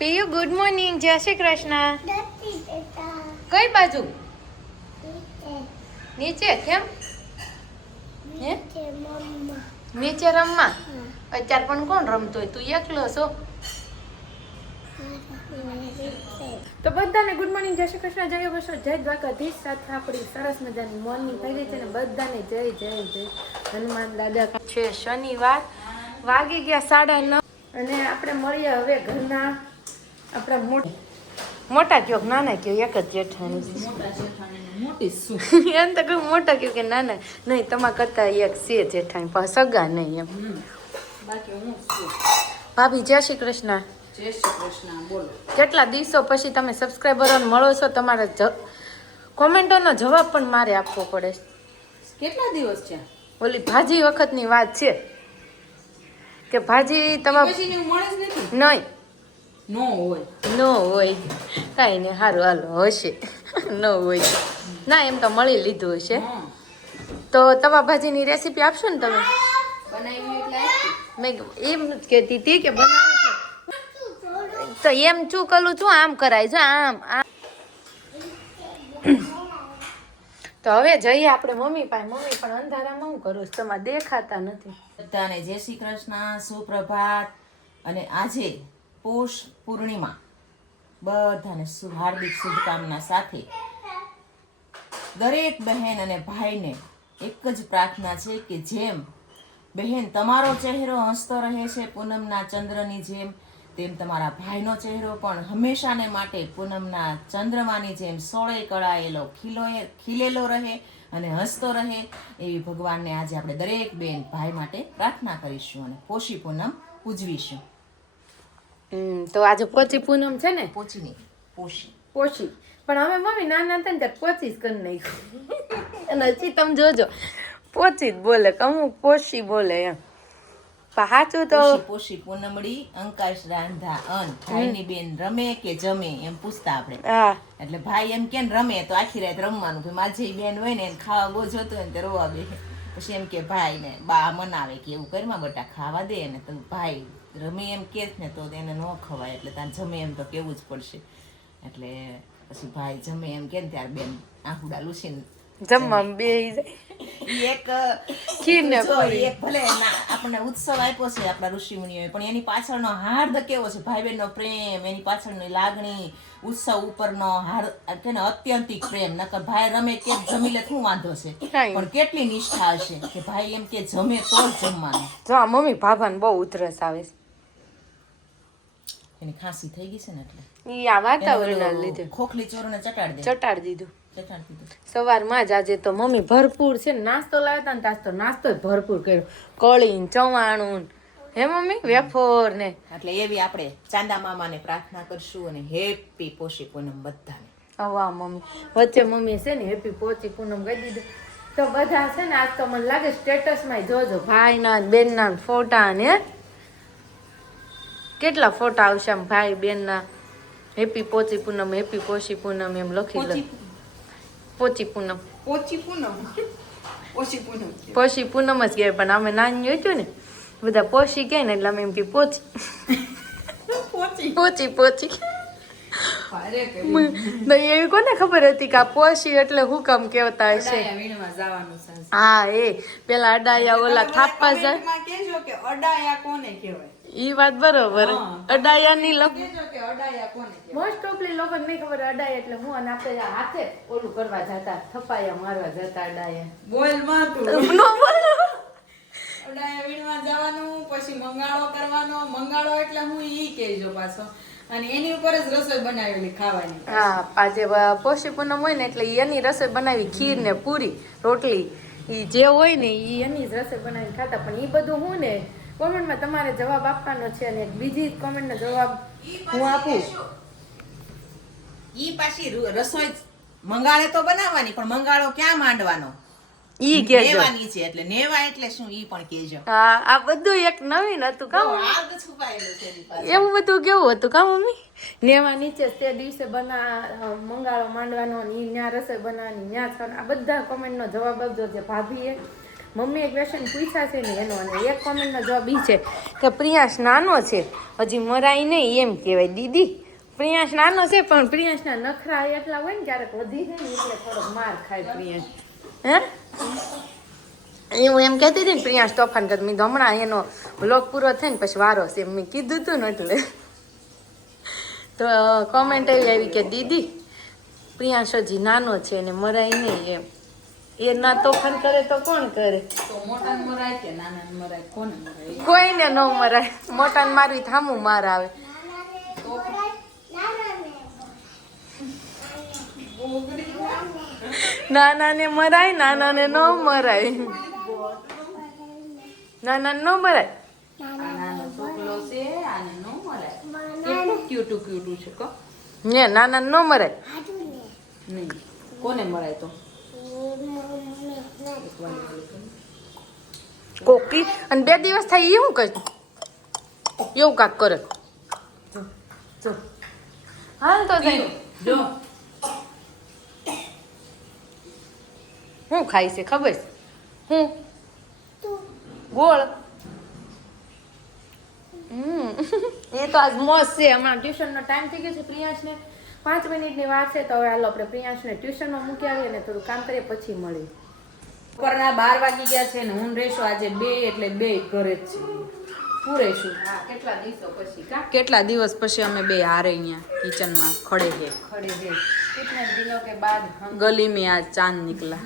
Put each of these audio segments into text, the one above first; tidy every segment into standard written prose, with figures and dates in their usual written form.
Piyu good morning, જય શ્રી કૃષ્ણ. કઈ બાજુ? નીચે. કેમ? હે નીચે રમવા? અત્યારે પણ કોણ રમતો હોય? તું એકલો છો? તો બધાને ગુડ મોર્નિંગ, જય શ્રી કૃષ્ણ, જય બસો, જય દ્વારકાધીશ. સાથે આપણી સરસ મજાની મોર્નિંગ થઈ ગઈ છે ને બધાને જય જય જય હનુમાન દાદા. છે શનિવાર, વાગી ગયા 9:30 અને આપણે મળીએ હવે ઘરના આપણા મોટા કયો નાના કયો એક જ જેઠાણી એમ તો કહું મોટા કયો કે નાના નહીં, તમારા કરતા એક છે જેઠાણી પણ સગા નહીં એમ. બાકી હું છું. ભાભી જય શ્રી કૃષ્ણ. જય શ્રી કૃષ્ણ. બોલો. કેટલા દિવસો પછી તમે સબસ્ક્રાઈબરોને મળો છો, તમારે કોમેન્ટોનો જવાબ પણ મારે આપવો પડે. કેટલા દિવસ છે? ઓલી ભાજી વખતની વાત છે કે ભાજી તમારે પછી મળે જ નથી. નહીં નો હોય. ન હોય કાંઈ નહીં, સારું હાલો હશે. ન હોય ના, એમ તો મળી લીધું હશે. તો તવા ભાજીની રેસીપી આપશો ને તમે? બનાવી એટલે આપી. મેં એમ જ કહેતી હતી કે બનાવી તો એમ શું કરું છું, આમ કરાય છે આમ આમ. તો હવે જઈએ આપણે મમ્મી પાસે. મમ્મી પણ અંધારામાં હું કરું છું, તમારે દેખાતા નથી. બધાને જય શ્રી કૃષ્ણ, સુપ્રભાત. અને આજે પોષ પૂર્ણિમા, બધાને હાર્દિક શુભકામના સાથે દરેક બહેન અને ભાઈને એક જ પ્રાર્થના છે કે જેમ બહેન તમારો ચહેરો હસતો રહે છે પૂનમના ચંદ્રની જેમ, તેમ તમારા ભાઈનો ચહેરો પણ હંમેશાને માટે પૂનમના ચંદ્રમાની જેમ સોળે કળાયેલો ખીલેલો રહે અને હસતો રહે, એવી ભગવાનને આજે આપણે દરેક બેન ભાઈ માટે પ્રાર્થના કરીશું અને પોષી પૂનમ ઉજવીશું. તો આજે પોચી પૂનમ છે ને? પોચી નહીં, પોષી. પોચી. પણ હવે મમ્મી નાના હતા ને ત્યારે પોચી જ કરી નાખ્યું. અને હજી તમે જોજો પોચી જ બોલે, અમુક પોષી બોલે એમ. સાચું તો પોષી પૂનમડી અંકાશ રાંધા અન, ભાઈની બેન રમે કે જમે એમ પૂછતા આપણે. હા, એટલે ભાઈ એમ કે રમે તો આખી રાત રમવાનું, કે મારી બેન હોય ને એને ખાવા બહુ જોતું હોય ને તે રોવા બે. પછી એમ કે ભાઈ ને બા મનાવે કે એવું કરીમાં બટા ખાવા દે ને, તો ભાઈ રમે એમ કે ને તો એને ન ખવાય, એટલે તાર જમે એમ તો કેવું જ પડશે. એટલે પછી ભાઈ જમે એમ કે ને ત્યારે બેન આહુડા લૂસીને જમવા બેહી જાય. એક ખીર ને એક ભલે આપણને ઉત્સવ આપ્યો છે આપણા ઋષિમુનિઓએ, પણ એની પાછળનો હાર્દ કેવો છે, ભાઈ બહેનનો પ્રેમ, એની પાછળની લાગણી, ઉત્સવ ઉપરનો હાર્દ અત્યંતિક પ્રેમ. નકર ભાઈ રમે કે જમી લે શું વાંધો છે, પણ કેટલી નિષ્ઠા હશે કે ભાઈ એમ કે જમે તો જ જમવાનું. જો મમ્મી ભાભાને બહુ ઉધરસ આવે છે, એની ખાંસી થઈ ગઈ છે ને એટલે ઈ આ વાતાવરણ લીધે ખોખલી ચોરોને ચટાડી દીધું. સવારમાં જ આજે તો મમ્મી ભરપૂર છે ને નાસ્તો લાવ્યા હતા ને, તો નાસ્તો ભરપૂર કર્યો, કળી ચવાણું હે મમ્મી, વેફર ને. એટલે એવી આપણે ચાંદા મામાને પ્રાર્થના કરશું અને હેપી પોષી પૂનમ બધાને. વાહ મમ્મી, વચ્ચે મમ્મી છે ને હેપી પોચી પૂનમ કહી દીધું. તો બધા છે ને આજ તો મને લાગે સ્ટેટસમાં જોજો ભાઈના બેનના ફોટા ને, કેટલા ફોટા આવશે આમ ભાઈ બેનના. હેપી પોચી પૂનમ, હેપી પોષી પૂનમ એમ લખી લો. પોચી પૂનમ, પોચી પૂનમ, પોચી પૂનમ, પોષી પૂનમ જ કહેવાય, પણ અમે નાની હતું ને બધા પોષી કહે ને એટલે અમે એમ કે પોચી પોચી પોચી. એવી કોને ખબર હતી કે આ પોષી એટલે હું કામ કહેતા હશે. હા, એ પેલા અડાયા ઓલા થાપા જાય. ઈ વાત બરોબર. અડાયાની મોસ્ટ ઓફલી લોકો નહીં ખબર અડાયા એટલે હું, અને આપણે હાથે ઓલું કરવા જતા, થપાયા મારવા જતા અડાયા. બોલ માં તું નો બોલ. અડાયા વીણવા જવાનું, પછી મંગાળો કરવાનો. મંગાળો એટલે હું ઈ કહેજો પાછો, અને એની ઉપર જ રસોઈ બનાવેલી ખાવાની. હા, આજે પોષી પૂનમ હોય ને એટલે એની રસોઈ બનાવી, ખીર ને પૂરી રોટલી, ઈ જે હોય ને ઈ એની જ રસોઈ બનાવીને ખાતા. પણ ઈ બધું હું ને કોમેન્ટમાં તમારે જવાબ આપવાનો છે, અને બીજી કોમેન્ટનો જવાબ હું આપું. ઈ પાછી રસોઈ મંગાળે તો બનાવવાની, પણ મંગાળો ક્યાં માંડવાનો ઈ કેજો. નેવાની છે એટલે નેવા એટલે શું ઈ પણ કેજો. હા, આ બધું એક નવીન હતું કામ. આગ છુપાયેલું છે એની પાસે. એવું બધું કેવું હતું કામ મમ્મી? નેવા નીચે તે દિવસે મંગાળો માંડવાનો, ઈ ન્યા રસોઈ બનાવવાની, ન્યા આ બધા કોમેન્ટનો જવાબ આપજો જે ભાભીએ મમ્મીએ ક્વેશ્ચન પૂછ્યા છે ને એનો, અને એક કોમેન્ટનો જવાબ ઈ છે કે પ્રિયાંશ નાનો છે હજી મરાય નહીં એમ કહેવાય. દીદી પ્રિયાંશ નાનો છે પણ પ્રિયાંશના નખરા એટલા હોય ને ક્યારેક વધી જાય ને એટલે થોડોક માર ખાય પ્રિયાંશ. હે હું એમ કહેતી હતી ને પ્રિયાંશ તોફાન કરતી, મેં હમણાં એનો વ્લોગ પૂરો થાય ને પછી વારો છે એમ મેં કીધું હતું ને એટલે. તો કોમેન્ટ એવી આવી કે દીદી પ્રિયાંશ હજી નાનો છે અને મરાય નહીં એમ. એ ના તોફાન કરે તો કોણ કરે? તો મોટાને મરાય કે નાનાને મરાય? કોને મરાય? કોઈને ન મરાય. મોટાને મારવી થામું માર આવે. નાનાને મરાય, નાનાને ન મરાય. નાનાને ન મરાય. નાનો છોકરો છે આને નો મરાય. કેટલું ક્યુટું છે કો. ને નાનાને ન મરાય. નહીં કોને મરાય તો? કોકી અને 2 દિવસ થાય એવું કઈ એવું કાક કરે. હાલ તો જાય. જો હું ખાઈ છે ખબર છે? હું ગોળ. એ તો આજ મોજ છે. હમણાં ટ્યુશનનો ટાઈમ થઈ ગયો છે પ્રિયાંશને, 5 મિનિટની વાર છે. તો હવે હાલો આપણે પ્રિયાંશને ટ્યુશનમાં મૂકી આવીએ અને થોડું કામ કરીએ પછી મળીએ. બપોરના 12 વાગી ગયા છે ને હું રહેશું આજે 2 એટલે 2 ઘરે જ છીએ. હું રહેશું. હા, કેટલા દિવસો પછી કા કેટલા દિવસ પછી અમે 2 હારે અહીંયા કિચનમાં ખડે છે. खड़े हैं कितने दिनों के बाद हम गली में आज चांद निकला.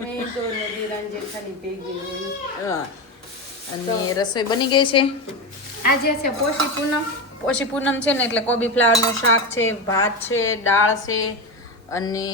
मैं तो नदी रंजे खाली ભેગી હોય. અને રસોઈ બની ગઈ છે. આજે છે પોષી પૂનમ. પોષી પૂનમ છે ને એટલે કોબી ફ્લાવરનું શાક છે, ભાત છે, દાળ છે અને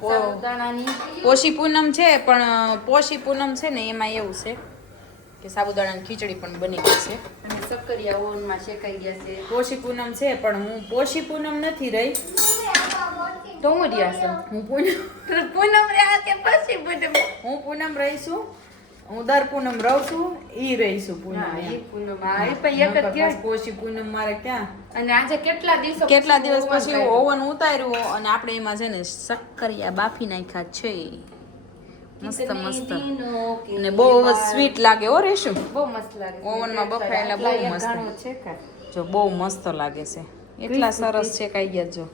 સાબુદાણાની પોષી પૂનમ છે. પણ પોષી પૂનમ છે ને એમાં એવું છે કે સાબુદાણાની ખીચડી પણ બની ગઈ છે અને સક્કરિયા ઓવનમાં શેકાઈ ગયા છે. પોષી પૂનમ છે પણ હું પોષી પૂનમ નથી રહી. તો હું રહ્યા છે. હું પૂનમ પૂનમ રહ્યા કે પછી પૂનમ? હું પૂનમ રહીશું. હું દર પૂનમ રહું છું. ઈ રહીશું પૂનમ. હા, એમ. એ પૂનમ. હા, એ પણ એક જ નકર કહેવાય. પાછું પોષી પૂનમ મારે ક્યાં? અને આજે કેટલા દિવસ પછી ઓવન ઉતાર્યું અને આપણે એમાં છે ને શક્કરિયા બાફી નાખ્યા છે. મસ્ત મસ્ત અને બહુ જ સ્વીટ લાગે હો રેશું. બહુ મસ્ત લાગે. ઓવનમાં બફાયેલા બહુ મસ્ત. ઘણું છે કા જો બહુ મસ્ત લાગે છે. એટલા સરસ છે કાઈ ગયા જો.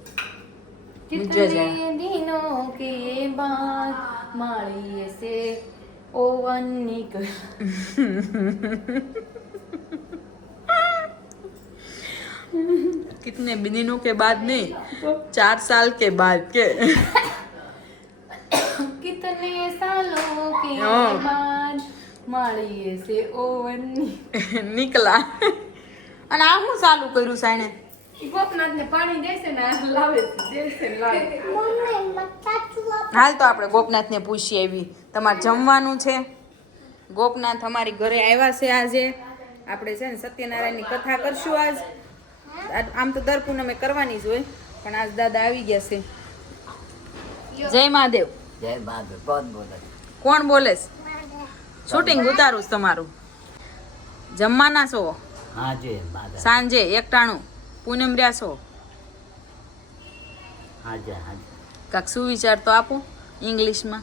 कितने दिनों के बाद मालिए से ओवन निकल. कितने दिनों के बाद नहीं 4 साल के बाद के कितने सालों के हाँ. बाद मालिए से ओवन નીકળા. અને આ હું ચાલુ કર્યું સાને? ગોપનાથ ને પાણી દેશે ને આ લાવે છે, દેશે ને લાવે. હાલ તો આપણે ગોપનાથને પૂછી આવી તમારે જમવાનું છે. ગોપનાથ અમારી ઘરે આવ્યા છે આજે. આપણે છે ને સત્યનારાયણની કથા કરશું આજ. આમ તો દર પૂનમે કરવાની જ હોય પણ આજ દાદા આવી ગયા છે. જય મહાદેવ. જય મહાદેવ. કોણ બોલે? કોણ બોલે? શૂટિંગ ઉતારું છું તમારું. જમવાના છો? હા જી મહાદેવ. સાંજે એકટાણું પૂનમ રહ્યા છો? હા જી હા જી. કાંક સુવિચાર તો આપો ઇંગ્લિશમાં.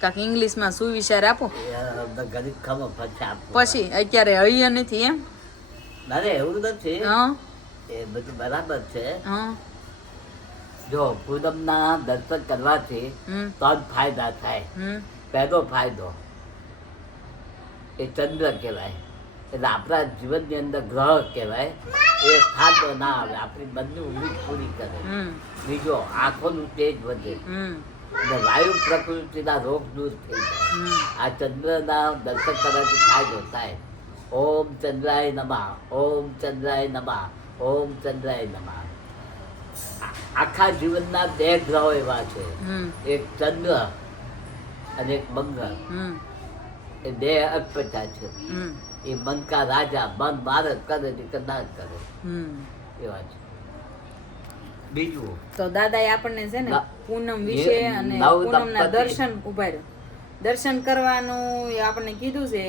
કાંક ઇંગ્લિશમાં સુવિચાર આપો. ગરીબ ખબર પછી આપવું. પછી અત્યારે હૈયા નથી એમ? ના રે એવું નથી. હા એ બધું બરાબર છે. હા. જો પૂનમના દર્શન કરવાથી હમ 3 ફાયદા થાય. હમ પહેલો ફાયદો એ ચંદ્ર કહેવાય, એટલે આપણા જીવનની અંદર ગ્રહ કહેવાય. એ ખાધો ના આવે, આપણી મનની ઉમ્મીદ પૂરી કરે. હમ બીજો આંખોનું તેજ વધે હમ અને વાયુ પ્રકૃતિના રોગ દૂર થઈ જાય. હમ આ ચંદ્રના દર્શન કરવાથી ફાયદો થાય. ઓમ ચંદ્રાય નમઃ, ઓમ ચંદ્રાય નમઃ, ઓમ ચંદ્રાય નમઃ. આખા જીવનના 2 ગ્રહો એવા છે, હમ એક ચંદ્ર અને એક મંગળ. હમ એ 2 અટપટા છે. હમ એ મન કા રાજા, મન ભારત કરે કે ના કરે હમ. એવા છે. બીજું તો દાદાએ આપણને છે ને ના. પૂનમ વિશે એ અને નવ પૂનમના દંપતી. દર્શન ઉભા રહ્યો. દર્શન કરવાનું એ આપણને કીધું છે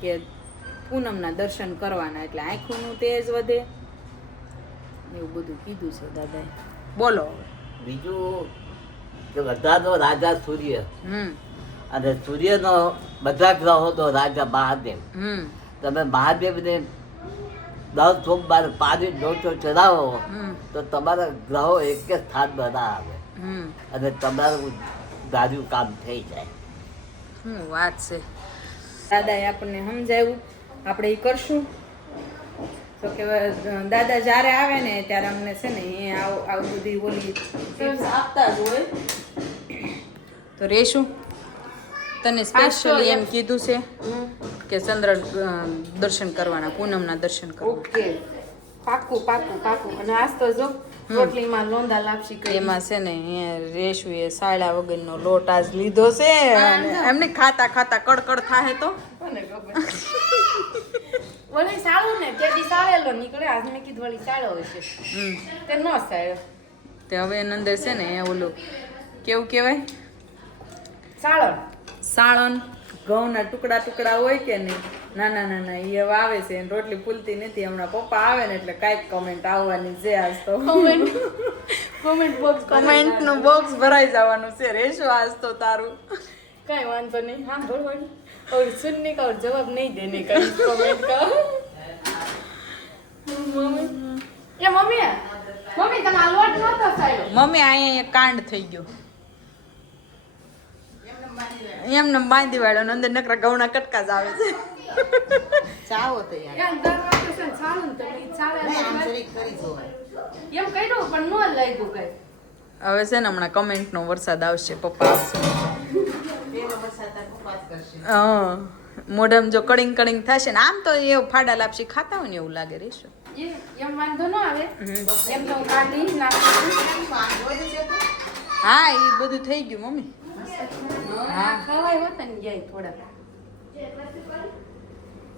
કે પૂનમના દર્શન કરવાના એટલે આંખોનું તેજ વધે એવું બધું કીધું છે દાદાએ. બોલો હવે. બીજું કે બધાનો રાજા સૂર્ય હમ અને સૂર્યનો બધા ગ્રહો તો રાજા મહાદેવ. તમે મહાદેવને 10 સોમવાર પાણી લોટો ચડાવો તો તમારા ગ્રહો એક જ સ્થાનમાં ના આવે અને તમારું ધાર્યું કામ થઈ જાય. શું વાત છે. દાદાએ આપણને સમજાવ્યું, આપણે એ કરશું. તો કે દાદા જ્યારે આવે ને ત્યારે અમને છે ને એ આવું બધી ઓલી tips આપતા જ હોય. તો રેશું તને સ્પેશિયલી એમ કીધું છે કે ચંદ્ર દર્શન કરવાના, પૂનમના દર્શન કરવાના. ઓકે, પાકું પાકું પાકું. અને આજ તો જો રોટલીમાં લોંદા લાપસી કરી. એમાં છે ને એ રેશું એ સાયડા વગરનો લોટ આજ લીધો છે. એમને ખાતા ખાતા કડકડ થાય તો વળી સાળું ને તેડી સાળેલો નીકળે. આજ મેં કીધું વળી સાળો હશે તે ન સાળ્યો. તે હવે એની અંદર છે ને ઓલું કેવું કહેવાય, સાળણ. સાળણ ઘઉંના ટુકડા ટુકડા હોય કે નહીં, નાના નાના એ હવે આવે છે. રોટલી ફૂલતી નથી. હમણાં પપ્પા આવે ને એટલે કાંઈક કમેન્ટ આવવાની છે. આજ તો કમેન્ટનું બોક્સ ભરાઈ જવાનું છે. રેશો આજ તો તારું કાંઈ વાંધો નહીં. હા ભરવાનું और सुनने का और जवाब नहीं देने का इस कमेंट का. मम्मी તમારો લોટ નતો સાયો. મમ્મી અહીંયા કાંડ થઈ ગયો. એમને બાંધી વાળો અંદર નકરા ઘઉંના કટકા જ આવે છે. ચાવો તો યાર દર વખતે છે ચાલુ ને તો ઈ ચાલે આમ જરીક કરી જોવાય. એમ કર્યું પણ ન લાગ્યું કઈ. હવે છે ને હમણાં કમેન્ટનો વરસાદ આવશે. પપ્પા આવશે પેલો વરસાદ આ પપ્પા જ કરશે. મોઢામાં જો કડિંગ કડિંગ થશે ને આમ તો એ ફાડા લાપસી ખાતા હોય ને એવું લાગે. રહેશે એમ વાંધો ન આવે. એમ તો કાઢી નાખું. હા એ બધું થઈ ગયું મમ્મી. હા ખવાય હોતા ને જાય થોડા.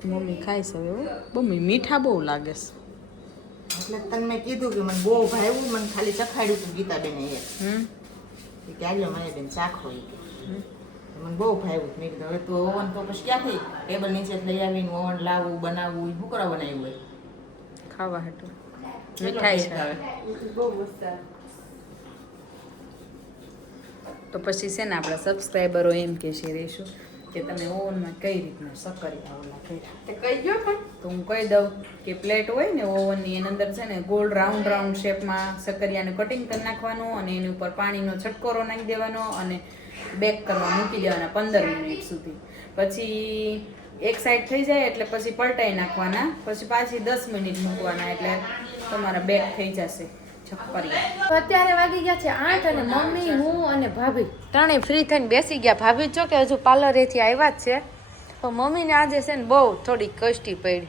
મમ્મી ખાય છે હવે. મમ્મી મીઠા બહુ લાગે છે. એટલે તને મેં કીધું કે મને બહુ ભાવ્યું. મને ખાલી ચખાડ્યું હતું ગીતાબેને એ કે આલ્યો મને બેન ચાખો એ કે મને બહુ ભાવ્યું. મેં કીધું હવે તો ઓવન તો પછી ક્યાંથી ટેબલ નીચે લઈ આવીને ઓવન લાવવું બનાવવું શું કરવા બનાવ્યું હોય ખાવા હતું. મીઠાઈ છે બહુ મસ્ત. તો પછી છે ને આપણા સબસ્ક્રાઈબરો એમ કે છે રેશું કે તમે ઓવનમાં કઈ રીતના સકરિયા ઓલા કર્યા. તે કહી ગયો પણ તો હું કહી દઉં કે પ્લેટ હોય ને ઓવનની એની અંદર છે ને ગોળ રાઉન્ડ રાઉન્ડ શેપમાં સકરિયાને કટિંગ કરી નાખવાનું અને એની ઉપર પાણીનો છટકોરો નાખી દેવાનો અને બેક કરવા મૂકી દેવાના 15 મિનિટ સુધી. પછી એક સાઈડ થઈ જાય એટલે પછી પલટાઈ નાખવાના. પછી પાછી 10 મિનિટ મૂકવાના એટલે તમારા બેક થઈ જશે. અત્યારે વાગી ગયા છે 8 અને મમ્મી હું અને ભાભી ત્રણેય ફ્રી થઈને બેસી ગયા. ભાભી જો કે હજુ પાર્લરેથી આવ્યા જ છે. તો મમ્મીને આજે છે ને બહુ થોડી કષ્ટી પડી.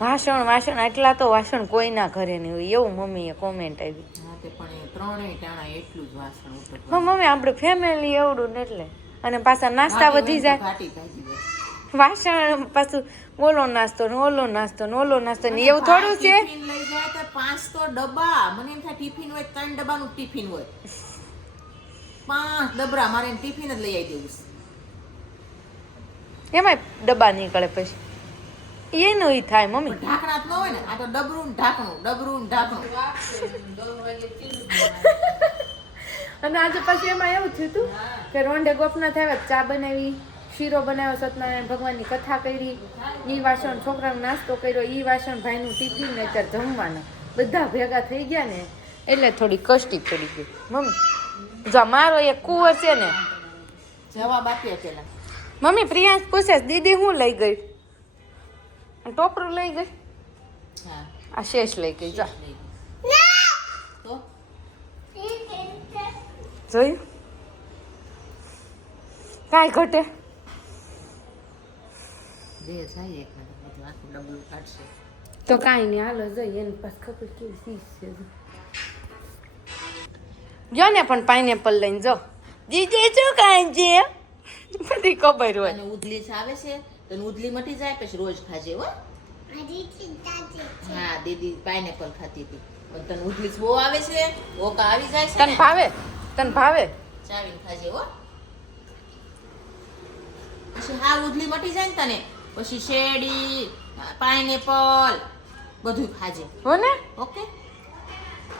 વાસણ એટલા તો વાસણ કોઈના ઘરે નહીં હોય એવું મમ્મીએ કોમેન્ટ આવી. મમ્મી આપણે ફેમિલી એવડું ને એટલે અને પાછા નાસ્તા વધી જાય. વાસણ પાછું ઓલો નાસ્તો ને ઓલો નાસ્તો ને ઓલો નાસ્તો ને એવું થોડું છે. લઈ જાય તો 5 તો ડબ્બા. મને એમ થાય ટિફિન હોય 3 ડબ્બાનું ટિફિન હોય. 5 ડબરા મારે ટિફિન જ લઈ આવી દેવું. એમાં ડબ્બા નીકળે પછી એનું ઈ થાય મમ્મી. ઢાંકણા જ ન હોય ને આ તો ડબરું ઢાંકણું. અને આજે પછી એમાં એવું થયું હતું કે રોંઢે ગોપના થયા, ચા બનાવી, શીરો બનાવ્યો, સત્યનારાયણ ભગવાનની કથા કરી, ઈ વાસણ છોકરાનો નાસ્તો કર્યો, ઈ વાસણ ભાઈનું ટિફિન ને અત્યારે જમવાના બધા ભેગા થઈ ગયા ને એટલે થોડી કષ્ટી પડી ગઈ મમ્મી. જો મારો એક કુંવર છે ને જવાબ આપ્યા પેલા. મમ્મી પ્રિયાંશ પૂછે દીદી હું લઈ ગઈ? ટોપરું લઈ ગઈ. હા આ શેષ લઈ ગઈ. જા તો જોયું કાંઈ ઘટે દે જાય એક મિનિટ બધું આખું ડબલું કાઢશે તો કાંઈ નહીં. હાલો જોઈએ એની પાસે ખબર કેવી ચીજ છે. જો ને પણ પાઇનેપલ લઈને જો જીજે શું કાંઈ છે બધી ખબર હોય. અને ઉધલી આવે છે તો ઉધલી મટી જાય પછી રોજ ખાજે હો. હા દીદી પાઇનેપલ ખાતી હતી પણ તને ઉધલી બહુ આવે છે. ઓકા આવી જાય છે તને ભાવે? તને ભાવે? ચાવીને ખાજે હો. પછી હા ઉધલી મટી જાય ને તને પછી શેરડી પાઇનેપલ બધું ખાજે હો ને. ઓકે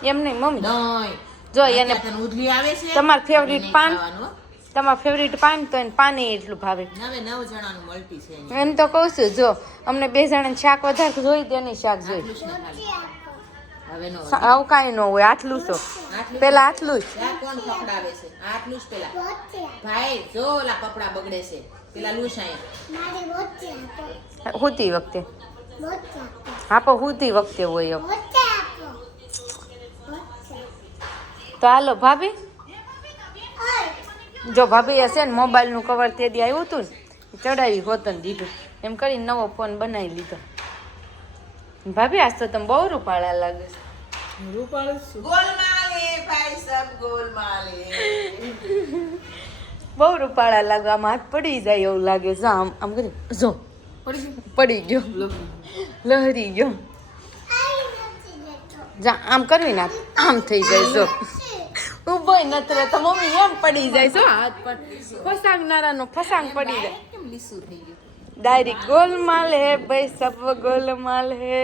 એમ નહીં મમ્મી નહીં જો એને તને ઉધલી આવે છે તમાર ફેવરિટ પાન તમારા ફેવરિટ પાન તો એને પાને એટલું ભાવે. હવે 9 જણાનું મલ્ટી છે અહીંયા. એમ તો કહું છું, જો અમને 2 જણાને શાક વધારે જોઈ તેની શાક જોઈ. આટલું જ ને ખાલી. હવે નો આવું કાંઈ ન હોય, આટલું છો પેલા આટલું જ. આ કોણ કપડાવે છે? આટલું જ પેલા. ભાઈ જો ઓલા કપડા બગડે છે. પેલા લૂછ અહીંયા. હુતી વખતે આપો, હુતી વખતે હોય એવું. તો હાલો ભાભી, જો ભાભી હશે ને મોબાઈલનું કવર તે દી આવ્યું હતું ને ચડાવી હોતન દીધું, એમ કરીને નવો ફોન બનાવી લીધો. ભાભી આજ તો તમે બહુ રૂપાળા લાગે છે. ગોલમાલ હે ભાઈ, સબ ગોલમાલ હે. બહુ રૂપાળા લાગે, આમ હાથ પડી જાય એવું લાગે છે. આમ આમ કરી જો પડી ગયો, લહરી ગયો. જા આમ કરવી ના આમ થઈ જાય. જો ઉભો નથી રહેતો મમ્મી, એમ પડી જાય. જો હાથ પર ફસાંગનારાનો ફસાંગ પડી જાય. કેમ લીસું થઈ ગયું? डायरी गोलमाल है भाई, सब गोलमाल है.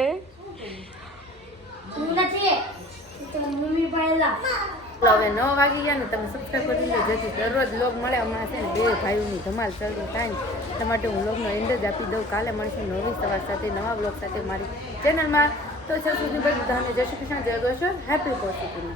હવે 9 વાગી ગયા ને, તમે સબસ્ક્રાઈબ કરી લો જેથી દરરોજ લોગ મળે. હમણાં છે ને 2 ભાઈઓની ધમાલ શરૂ થાય ને, એટલા માટે હું લોગનો એન્ડ જ આપી દઉં. કાલે મળશે નવી સવાર સાથે, નવા બ્લોગ સાથે મારી ચેનલમાં. તો ત્યાં સુધી બધાને જય શ્રી કૃષ્ણ, જય ગોશ્વર, હેપી પોસ્ટિંગ.